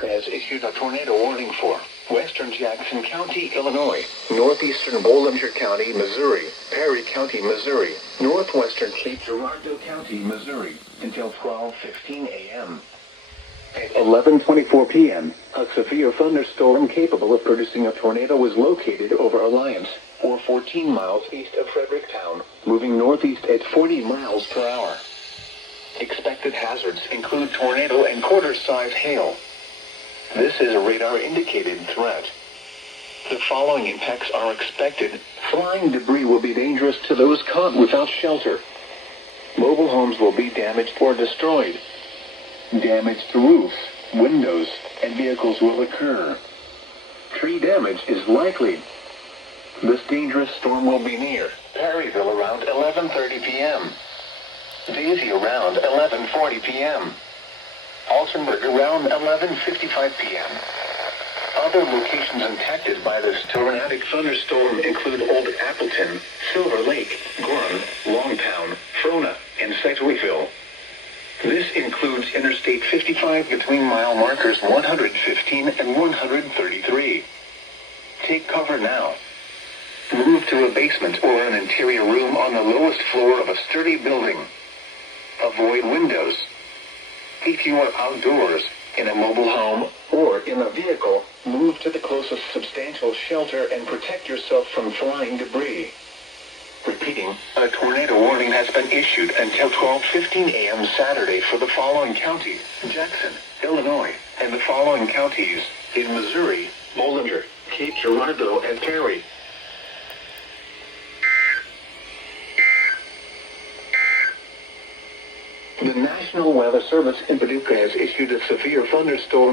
Paducah has issued a tornado warning for western Jackson County, Illinois, northeastern Bollinger County, Missouri, Perry County, Missouri, northwestern Cape Girardeau County, Missouri, until 12:15 a.m. At 11:24 p.m., a severe thunderstorm capable of producing a tornado was located over Alliance, or 14 miles east of Fredericktown, moving northeast at 40 miles per hour. Expected hazards include tornado and quarter-size hail. This is a radar-indicated threat. The following impacts are expected. Flying debris will be dangerous to those caught without shelter. Mobile homes will be damaged or destroyed. Damage to roofs, windows, and vehicles will occur. Tree damage is likely. This dangerous storm will be near Perryville around 11:30 p.m. Daisy around 11:40 p.m. Altenburg around 11:55 p.m. Other locations impacted by this tornadic thunderstorm include Old Appleton, Silver Lake, Gorham, Longtown, Frona, and Sedgwickville. This includes Interstate 55 between mile markers 115 and 133. Take cover now. Move to a basement or an interior room on the lowest floor of a sturdy building. Avoid windows. If you are outdoors, in a mobile home, or in a vehicle, move to the closest substantial shelter and protect yourself from flying debris. Repeating, a tornado warning has been issued until 12:15 a.m. Saturday for the following counties: Jackson, Illinois, and the following counties in Missouri: Bollinger, Cape Girardeau, and Perry. The National Weather Service in Paducah has issued a severe thunderstorm